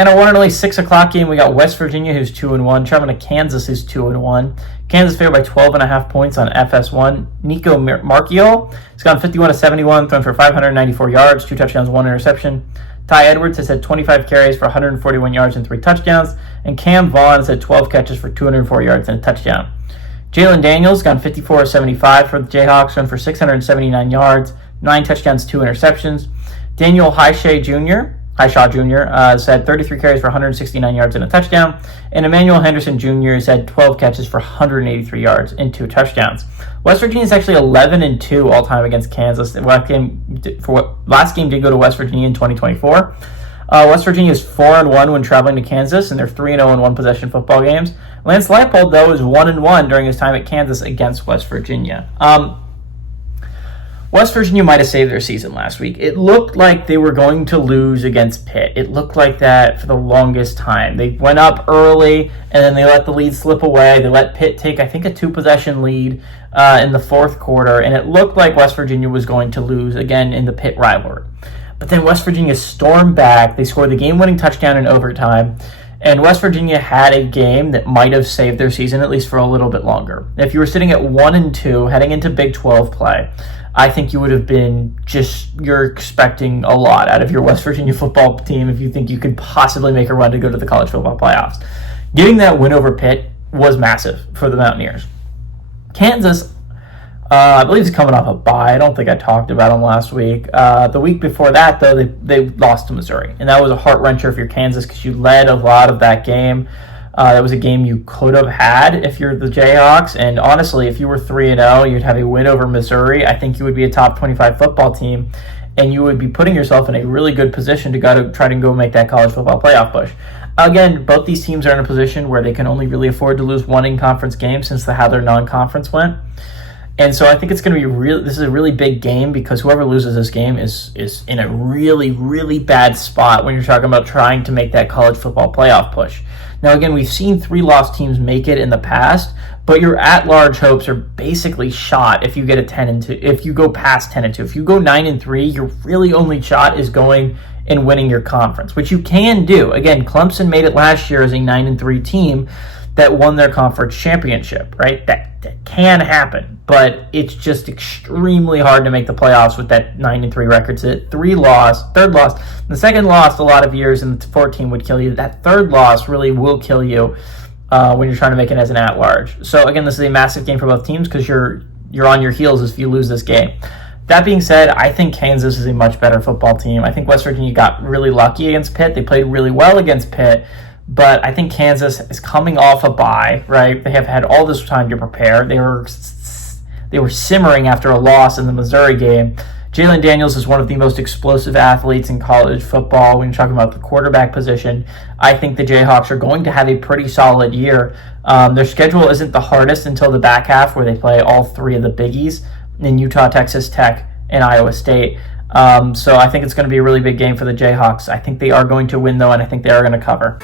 And a one and only 6 o'clock game, we got West Virginia, who's 2-1, traveling to Kansas, who's 2-1. Kansas favored by 12.5 points on FS1. Nico Marchiol has gone 51-71, thrown for 594 yards, 2 touchdowns, 1 interception. Ty Edwards has had 25 carries for 141 yards and 3 touchdowns. And Cam Vaughn has had 12 catches for 204 yards and a touchdown. Jalen Daniels gone 54-75 for the Jayhawks, run for 679 yards, 9 touchdowns, 2 interceptions. Daniel Hishaw Jr. Has had 33 carries for 169 yards and a touchdown. And Emmanuel Henderson Jr. has had 12 catches for 183 yards and 2 touchdowns. West Virginia is actually 11-2 all-time against Kansas. Last game did go to West Virginia in 2024. West Virginia is 4-1 when traveling to Kansas, and they're 3-0 in one-possession football games. Lance Leipold, though, is 1-1 during his time at Kansas against West Virginia. West Virginia might have saved their season last week. It looked like they were going to lose against Pitt. It looked like that for the longest time. They went up early, and then they let the lead slip away. They let Pitt take, I think, a 2-possession lead in the fourth quarter, and it looked like West Virginia was going to lose again in the Pitt rivalry. But then West Virginia stormed back. They scored the game-winning touchdown in overtime, and West Virginia had a game that might have saved their season, at least for a little bit longer. If you were sitting at 1-2 heading into Big 12 play, I think you would have been you're expecting a lot out of your West Virginia football team if you think you could possibly make a run to go to the college football playoffs. Getting that win over Pitt was massive for the Mountaineers. Kansas, I believe, is coming off a bye. I don't think I talked about them last week. The week before that, though, they lost to Missouri. And that was a heart-wrencher for Kansas because you led a lot of that game. That was a game you could have had if you're the Jayhawks. And honestly, if you were 3-0, you'd have a win over Missouri. I think you would be a top 25 football team, and you would be putting yourself in a really good position to try to go make that college football playoff push. Again, both these teams are in a position where they can only really afford to lose one in-conference game since how their non-conference went. And so I think it's going to be this is a really big game because whoever loses this game is in a really, really bad spot when you're talking about trying to make that college football playoff push. Now, again, we've seen 3-loss teams make it in the past, but your at-large hopes are basically shot if you get a 10-2. If you go past 10-2, if you go 9-3, your really only shot is going and winning your conference, which you can do. Again, Clemson made it last year as a 9-3 team that won their conference championship, right? That can happen, but it's just extremely hard to make the playoffs with that 9-3 record. So third loss. The second loss a lot of years in the 14 would kill you. That third loss really will kill you when you're trying to make it as an at-large. So again, this is a massive game for both teams because you're on your heels if you lose this game. That being said, I think Kansas is a much better football team. I think West Virginia got really lucky against Pitt. They played really well against Pitt. But I think Kansas is coming off a bye, right? They have had all this time to prepare. They were simmering after a loss in the Missouri game. Jalen Daniels is one of the most explosive athletes in college football when you're talking about the quarterback position. I think the Jayhawks are going to have a pretty solid year. Their schedule isn't the hardest until the back half where they play all 3 of the biggies in Utah, Texas Tech, and Iowa State. So I think it's going to be a really big game for the Jayhawks. I think they are going to win, though, and I think they are going to cover.